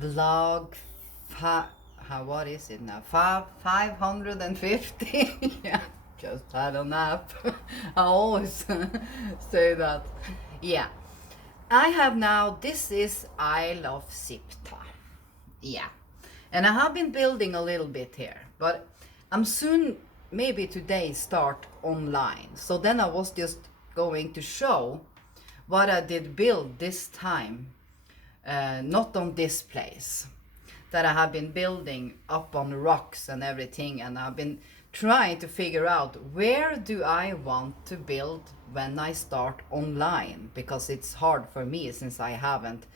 vlog what is it now? 550. Yeah, just had a nap. I always say that. Yeah, I have now, this is Isle of Siptha. Yeah, and I have been building a little bit here, but I'm soon, maybe today, start online. So then I was just going to show what I did build this time, not on this place, that I have been building up on rocks and everything, and I've been trying to figure out where do I want to build when I start online, because it's hard for me since I haven't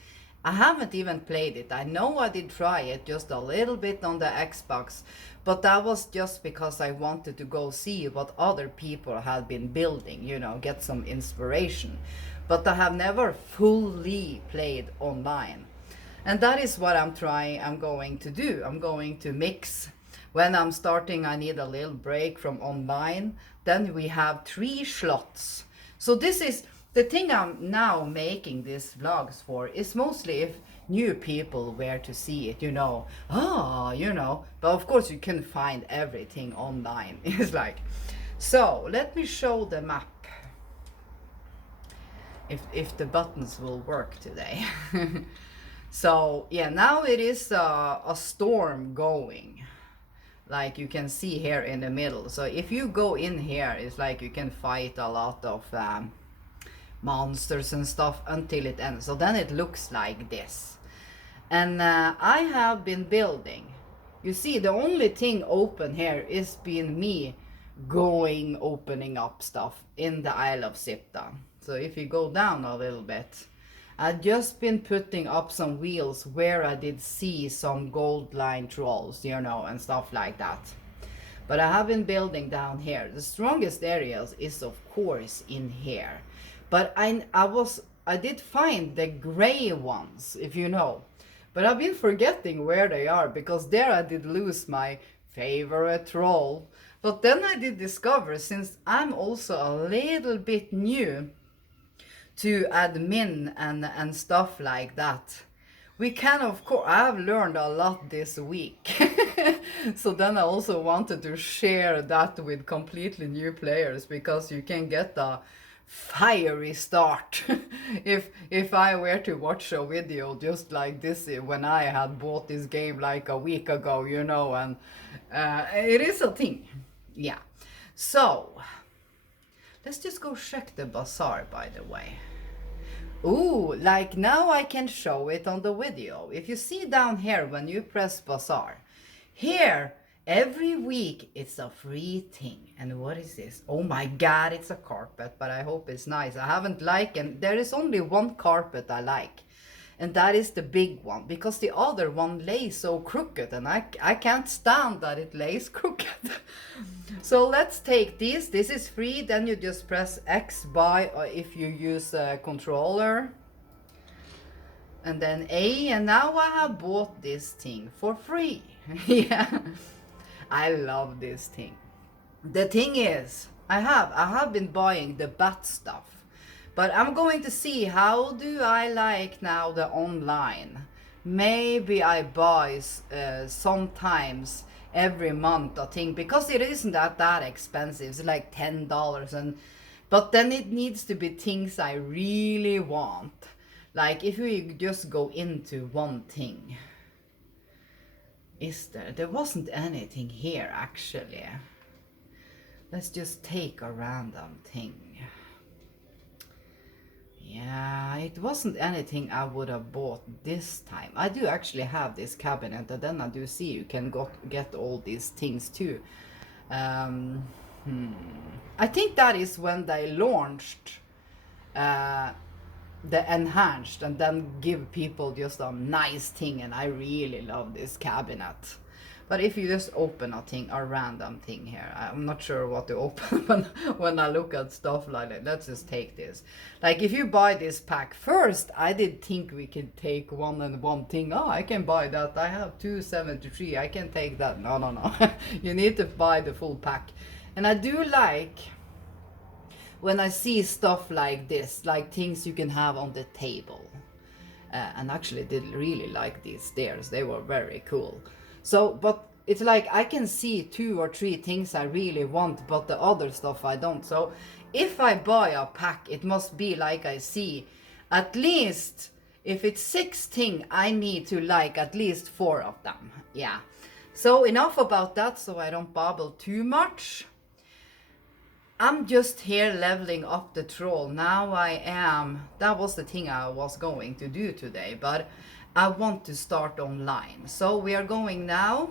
even played it. I know I did try it just a little bit on the Xbox, but that was just because I wanted to go see what other people had been building, get some inspiration. But I have never fully played online. And that is what I'm going to do. I'm going to mix. When I'm starting, I need a little break from online. Then we have 3 slots. So this is the thing I'm now making these vlogs for, is mostly if new people were to see it, But of course you can find everything online. It's like, so let me show the map. If the buttons will work today. So yeah, now it is a storm going, like you can see here in the middle. So if you go in here, it's like you can fight a lot of monsters and stuff until it ends. So then it looks like this. And I have been building. You see, the only thing open here is being me opening up stuff in the Isle of Siptha. So if you go down a little bit, I've just been putting up some wheels where I did see some gold line trolls, and stuff like that. But I have been building down here. The strongest areas is of course in here. But I did find the gray ones, if you know. But I've been forgetting where they are, because there I did lose my favorite troll. But then I did discover, since I'm also a little bit new to admin and stuff like that, we can, of course, I have learned a lot this week. So then I also wanted to share that with completely new players, because you can get a fiery start if I were to watch a video just like this when I had bought this game like a week ago, and it is a thing. Yeah, so let's just go check the bazaar, by the way. Ooh, like now I can show it on the video. If you see down here when you press bazaar, here every week it's a free thing. And what is this? Oh my god, it's a carpet, but I hope it's nice. I haven't liked, and there is only one carpet I like, and that is the big one, because the other one lays so crooked, and I can't stand that it lays crooked. So let's take this. This is free. Then you just press X buy, or if you use a controller, and then A, and now I have bought this thing for free. Yeah, I love this thing. The thing is, I have been buying the bat stuff, but I'm going to see how do I like now the online. Maybe I buy sometimes every month a thing, because it isn't that expensive. It's like $10, and but then it needs to be things I really want. Like if we just go into one thing, there wasn't anything here actually. Let's just take a random thing. Yeah, it wasn't anything I would have bought this time. I do actually have this cabinet, and then I do see you can get all these things too. I think that is when they launched the enhanced, and then give people just a nice thing, and I really love this cabinet. But if you just open a random thing here, I'm not sure what to open when I look at stuff like that. Let's just take this. Like if you buy this pack, first I did think we could take one thing. Oh, I can buy that. I have 273. I can take that. No. You need to buy the full pack. And I do like when I see stuff like this, like things you can have on the table. and actually did really like these stairs. They were very cool. So, but it's like I can see 2 or 3 things I really want, but the other stuff I don't. So if I buy a pack, it must be like I see at least, if it's 6 things, I need to like at least 4 of them. Yeah. So enough about that, so I don't babble too much. I'm just here leveling up the troll. Now that was the thing I was going to do today, but I want to start online. So we are going now.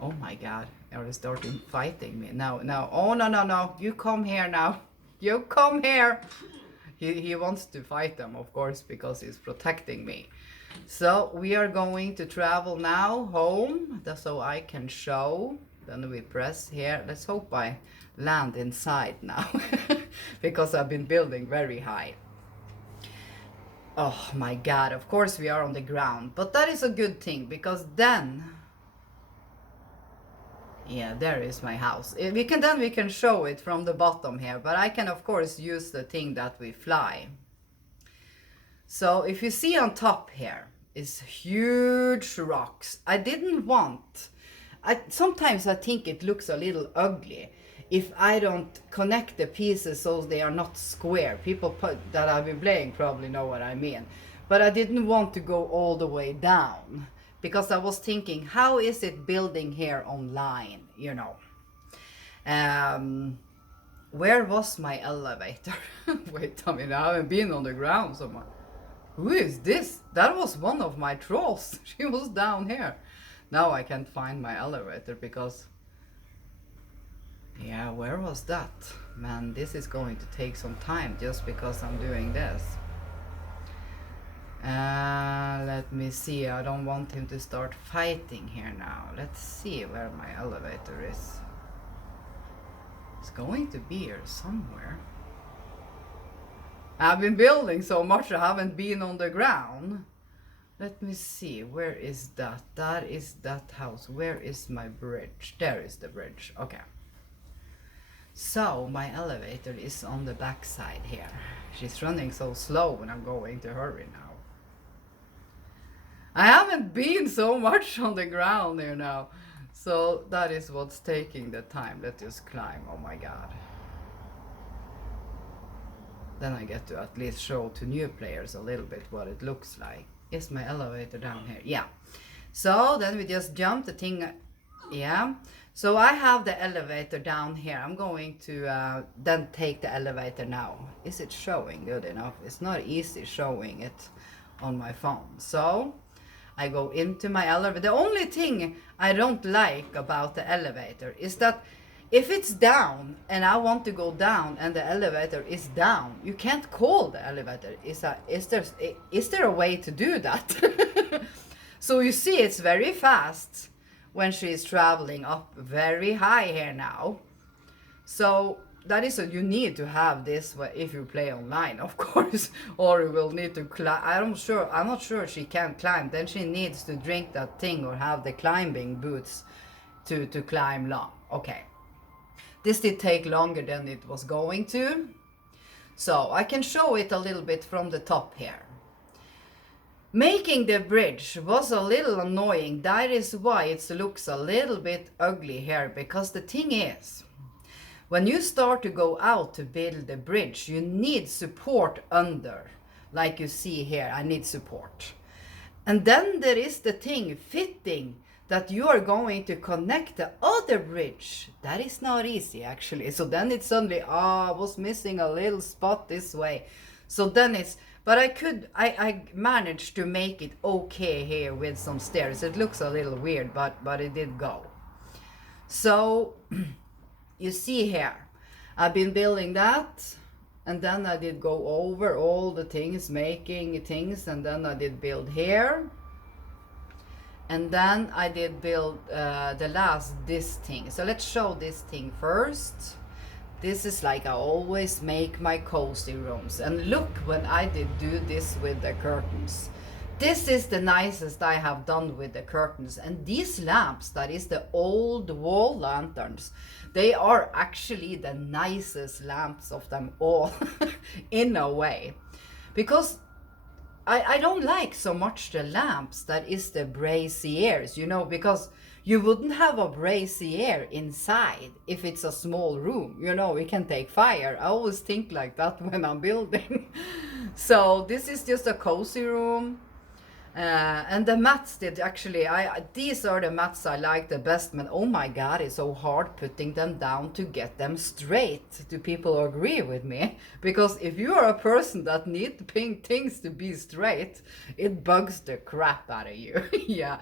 Oh my God, they're starting fighting me. Now, oh no, you come here now. You come here. He wants to fight them, of course, because he's protecting me. So we are going to travel now home, so I can show. Then we press here. Let's hope I land inside now, because I've been building very high. Oh my God, of course we are on the ground, but that is a good thing, because then, yeah, there is my house. We can show it from the bottom here, but I can of course use the thing that we fly. So if you see on top here is huge rocks. I didn't want, sometimes I think it looks a little ugly if I don't connect the pieces so they are not square. People that I've been playing probably know what I mean. But I didn't want to go all the way down, because I was thinking, how is it building here online, you know? Where was my elevator? Wait a minute, I haven't been on the ground so much. Who is this? That was one of my trolls. She was down here. Now I can't find my elevator because... Yeah, where was that? Man, this is going to take some time just because I'm doing this. Let me see. I don't want him to start fighting here now. Let's see where my elevator is. It's going to be here somewhere. I've been building so much I haven't been on the ground. Let me see. Where is that? That is that house. Where is my bridge? There is the bridge. Okay. So my elevator is on the back side here. She's running so slow when I'm going to hurry now. I haven't been so much on the ground here now. So that is what's taking the time. Let's just climb. Oh my God. Then I get to at least show to new players a little bit what it looks like. Is my elevator down here? Yeah. So then we just jump the thing. Yeah. So I have the elevator down here. I'm going to then take the elevator now. Is it showing good enough? It's not easy showing it on my phone. So I go into my elevator. The only thing I don't like about the elevator is that if it's down and I want to go down and the elevator is down, you can't call the elevator. Is there a way to do that? So you see it's very fast when she's traveling up very high here now. So that is what you need to have this if you play online, of course, or you will need to climb. I'm not sure she can climb. Then she needs to drink that thing or have the climbing boots to climb long. Okay. This did take longer than it was going to. So I can show it a little bit from the top here. Making the bridge was a little annoying. That is why it looks a little bit ugly here, because the thing is, when you start to go out to build the bridge, you need support under. Like you see here, I need support. And then there is the thing fitting that you are going to connect the other bridge. That is not easy actually. So then it's suddenly, I was missing a little spot this way. So then it's, but I managed to make it okay here with some stairs. It looks a little weird, but it did go. So you see here, I've been building that, and then I did go over all the things, making things, and then I did build here. And then I did build this thing. So let's show this thing first. This is like I always make my cozy rooms. And look when I did do this with the curtains. This is the nicest I have done with the curtains. And these lamps, that is the old wall lanterns, they are actually the nicest lamps of them all in a way. because I don't like so much the lamps that is the braziers, you know, because you wouldn't have a brazier inside if it's a small room, you know, it can take fire. I always think like that when I'm building. So this is just a cozy room. And the mats did actually, these are the mats I like the best, man. Oh my God, it's so hard putting them down to get them straight. Do people agree with me? Because if you are a person that need things to be straight, it bugs the crap out of you. Yeah.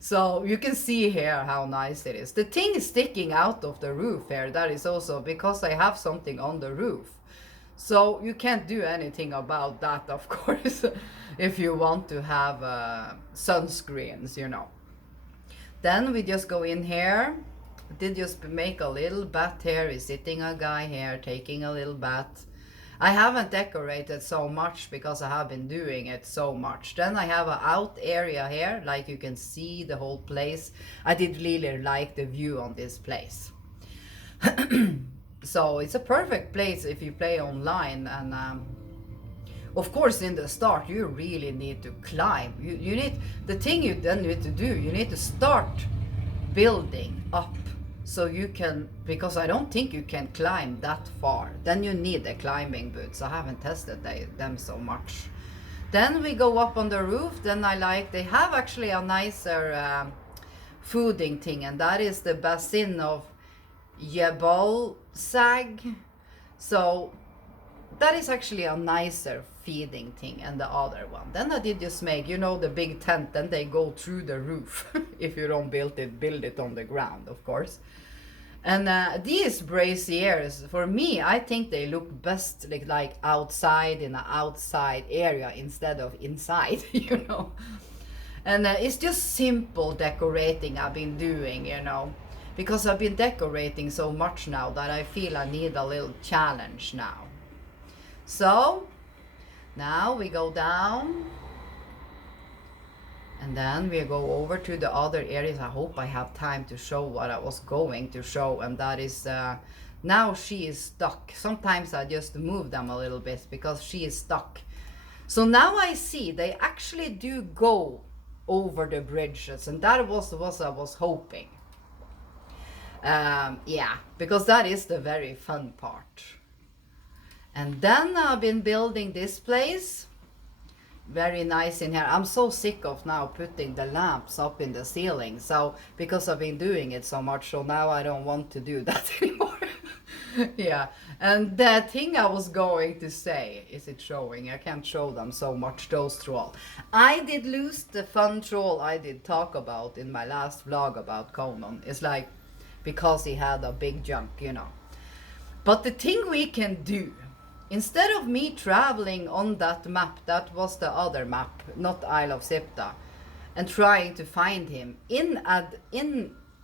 So you can see here how nice it is. The thing is sticking out of the roof here, that is also because I have something on the roof. So you can't do anything about that, of course, if you want to have sunscreens, you know. Then we just go in here. Did just make a little bath here. Is sitting a guy here taking a little bath. I haven't decorated so much because I have been doing it so much. Then I have an out area here, like you can see the whole place. I did really like the view on this place. So it's a perfect place if you play online. And of course in the start you really need to climb. You need, the thing you then need to do, you need to start building up so you can, because I don't think you can climb that far. Then you need the climbing boots. I haven't tested them so much. Then we go up on the roof. Then I like, they have actually a nicer fooding thing, and that is the basin of Jebel Sag. So that is actually a nicer feeding thing, and the other one. Then I did just make, you know, the big tent, then they go through the roof. If you don't build it on the ground, of course. And these braziers, for me, I think they look best like outside, in an outside area instead of inside, you know. And it's just simple decorating I've been doing, you know, because I've been decorating so much now that I feel I need a little challenge now. So now we go down, and then we go over to the other areas. I hope I have time to show what I was going to show, and that is now she is stuck. Sometimes I just move them a little bit because she is stuck. So now I see they actually do go over the bridges, and that was what I was hoping. Yeah, because that is the very fun part. And then I've been building this place. Very nice in here. I'm so sick of now putting the lamps up in the ceiling. So because I've been doing it so much, so now I don't want to do that anymore. Yeah. And the thing I was going to say, is it showing? I can't show them so much, those trolls. I did lose the fun troll I did talk about in my last vlog about Conan. It's like, because he had a big jump, you know. But the thing we can do, instead of me traveling on that map, that was the other map, not Isle of Siptha, and trying to find him in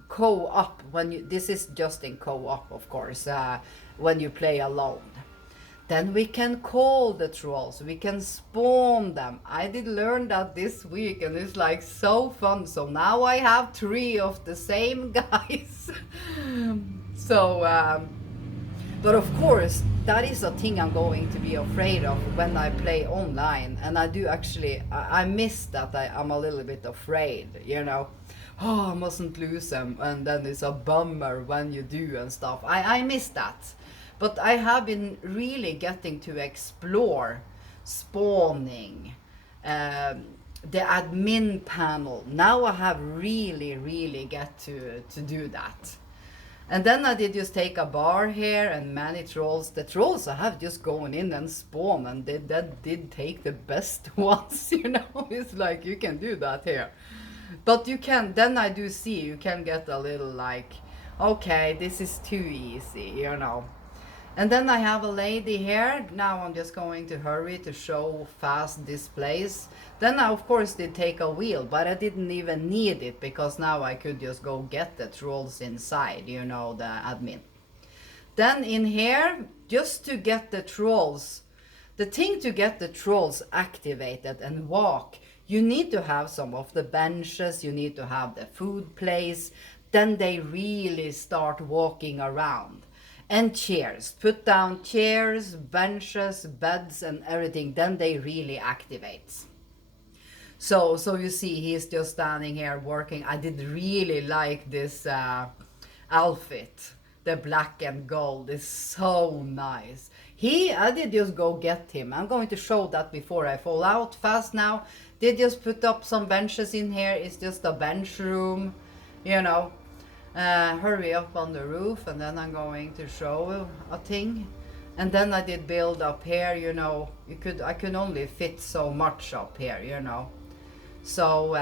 co-op, when you, this is just in co-op, of course, when you play alone, then we can call the trolls, we can spawn them. I did learn that this week, and it's like so fun. So now I have 3 of the same guys. So but of course that is a thing I'm going to be afraid of when I play online. And I do actually, I miss that. I'm a little bit afraid, you know. Oh, I mustn't lose them, and then it's a bummer when you do and stuff. I miss that. But I have been really getting to explore spawning, the admin panel. Now I have really get to do that. And then I did just take a bar here, and many trolls. The trolls I have just gone in and spawn, and that did take the best ones, you know. It's like, you can do that here. But you can, then I do see, you can get a little like, okay, this is too easy, you know. And then I have a lady here. Now I'm just going to hurry to show fast this place. Then I of course did take a wheel, but I didn't even need it, because now I could just go get the trolls inside, you know, the admin. Then in here, just to get the trolls, the thing to get the trolls activated and walk, you need to have some of the benches, you need to have the food place, then they really start walking around. And chairs. Put down chairs, benches, beds, and everything. Then they really activate. So you see, he's just standing here working. I did really like this outfit. The black and gold is so nice. I did just go get him. I'm going to show that before I fall out fast now. Did just put up some benches in here. It's just a bench room, you know. Hurry up on the roof, and then I'm going to show a thing. And then I did build up here, you know. I could only fit so much up here, you know. So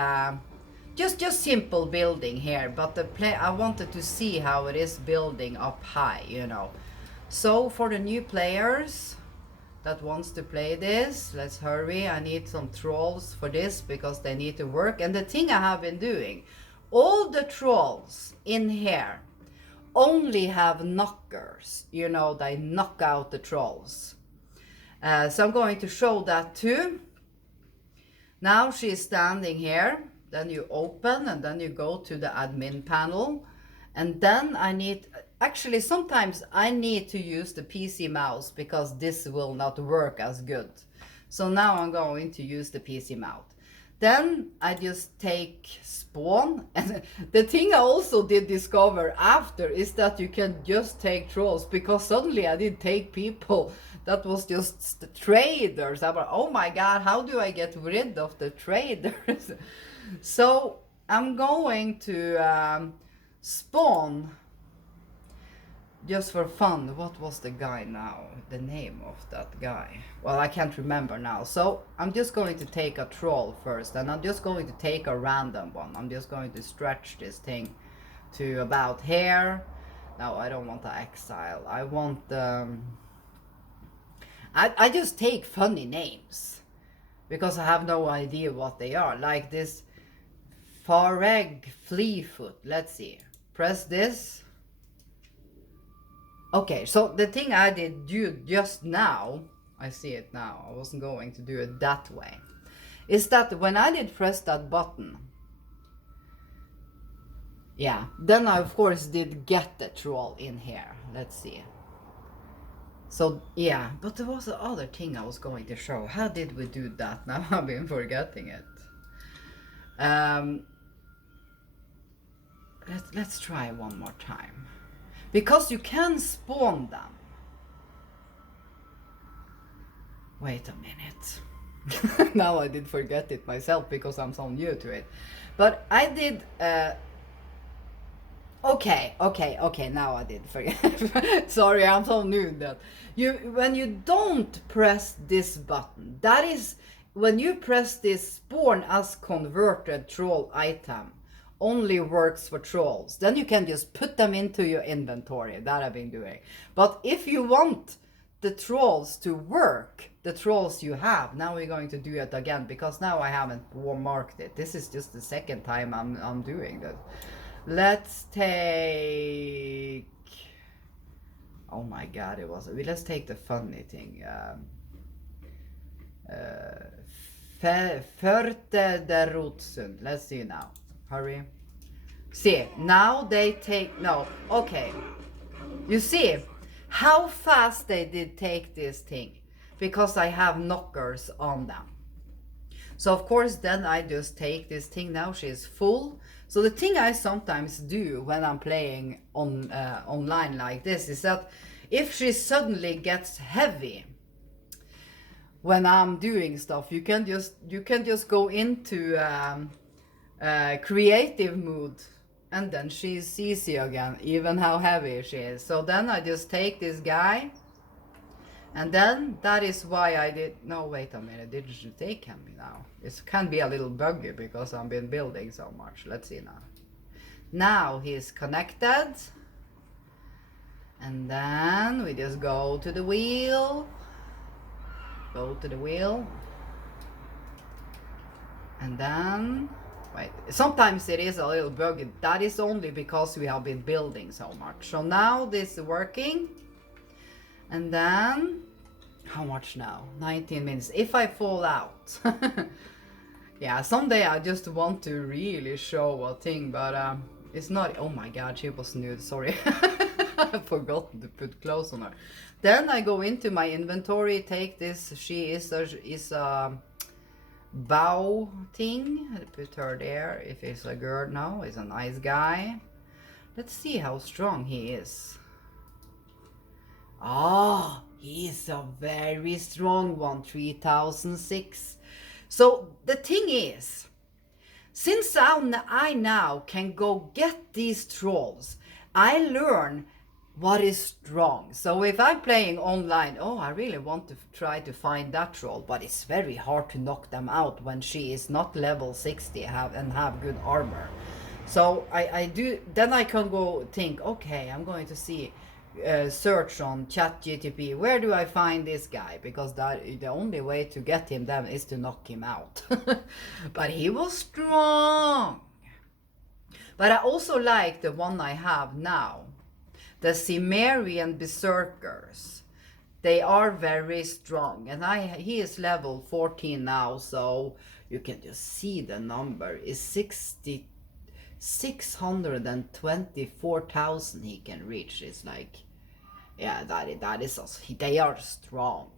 just simple building here, but I wanted to see how it is building up high, you know. So for the new players that wants to play this, let's hurry. I need some trolls for this because they need to work. And the thing I have been doing, all the trolls in here only have knockers, you know, they knock out the trolls. So I'm going to show that too. Now she's standing here, then you open and then you go to the admin panel, and then actually sometimes I need to use the PC mouse because this will not work as good. So now I'm going to use the PC mouse. Then I just take spawn, and the thing I also did discover after is that you can just take trolls, because suddenly I did take people that was just the traders. I was, oh my god, how do I get rid of the traders? So I'm going to spawn just for fun. What was the guy now? The name of that guy? Well, I can't remember now. So I'm just going to take a troll first, and I'm just going to take a random one. I'm just going to stretch this thing to about here. No, I don't want the exile. I want I just take funny names because I have no idea what they are. Like this Fareg Fleafoot. Let's see. Press this. Okay, so the thing I did do just now, I see it now, I wasn't going to do it that way, is that when I did press that button, yeah, then I of course did get the troll in here. Let's see. So yeah, but there was the other thing I was going to show. How did we do that? Now I've been forgetting it. Let's try one more time. Because you can spawn them. Wait a minute. Now I did forget it myself because I'm so new to it. But I did... Okay, now I did forget. Sorry, I'm so new that when you don't press this button, that is when you press this spawn as converted troll item, only works for trolls. Then you can just put them into your inventory. That I've been doing. But if you want the trolls to work, the trolls you have, now we're going to do it again because now I haven't marked it. This is just the second time I'm doing that. Let's take... Oh my god, it was... Let's take the funny thing. Förte der Rotsund. Let's see now. Hurry. See, now they take... No, okay. You see how fast they did take this thing. Because I have knockers on them. So of course then I just take this thing now. She is full. So the thing I sometimes do when I'm playing online like this is that if she suddenly gets heavy when I'm doing stuff, you can just go into creative mode, and then she's easy again, even how heavy she is. So then I just take this guy, and then that is why I did... No, wait a minute, did you take him now? It can be a little buggy because I've been building so much. Let's see now. Now he's connected. And then we just go to the wheel. Go to the wheel. And then... Wait, sometimes it is a little buggy. That is only because we have been building so much. So now this is working. And then, how much now? 19 minutes. If I fall out. Yeah, someday I just want to really show a thing, but it's not... Oh my god, she was nude, sorry. I've forgotten to put clothes on her. Then I go into my inventory, take this. She is a bow thing. I put her there. If it's a girl now, he's a nice guy. Let's see how strong he is. Ah, he is a very strong one, 3006. So the thing is, since I now can go get these trolls, I learn what is strong. So if I'm playing online, oh, I really want to try to find that troll, but it's very hard to knock them out when she is not level 60 and have good armor. So I do, then I can go think, okay, I'm going to see, search on ChatGTP, where do I find this guy? Because the only way to get him then is to knock him out. But he was strong. But I also like the one I have now, the Cimmerian Berserkers. They are very strong, and he is level 14 now, so you can just see the number is 624,000 he can reach. It's like, yeah, that is us. They are strong,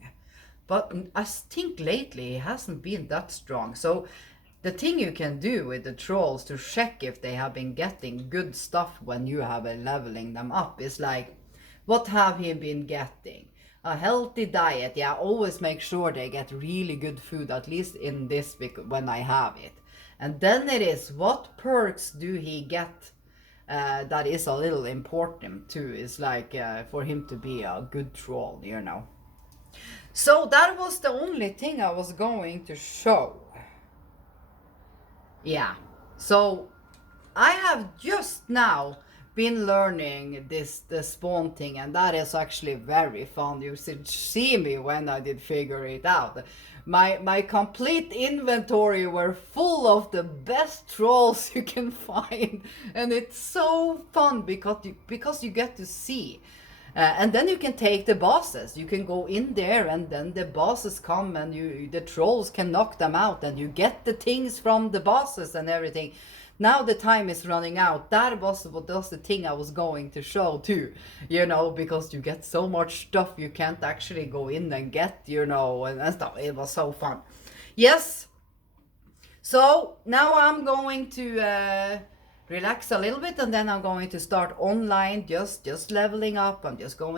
but I think lately he hasn't been that strong. So the thing you can do with the trolls to check if they have been getting good stuff when you have been leveling them up is like, what have he been getting? A healthy diet. Yeah, always make sure they get really good food, at least in this when I have it. And then it is, what perks do he get? That is a little important too. It's like for him to be a good troll, you know. So that was the only thing I was going to show. Yeah, so I have just now been learning the spawn thing, and that is actually very fun. You should see me when I did figure it out. My complete inventory were full of the best trolls you can find, and it's so fun because you get to see. And then you can take the bosses. You can go in there, and then the bosses come, and the trolls can knock them out, and you get the things from the bosses and everything. Now the time is running out. That was the thing I was going to show too, you know, because you get so much stuff you can't actually go in and get, you know, and stuff. It was so fun. Yes. So now I'm going to relax a little bit, and then I'm going to start online, just leveling up. I'm just going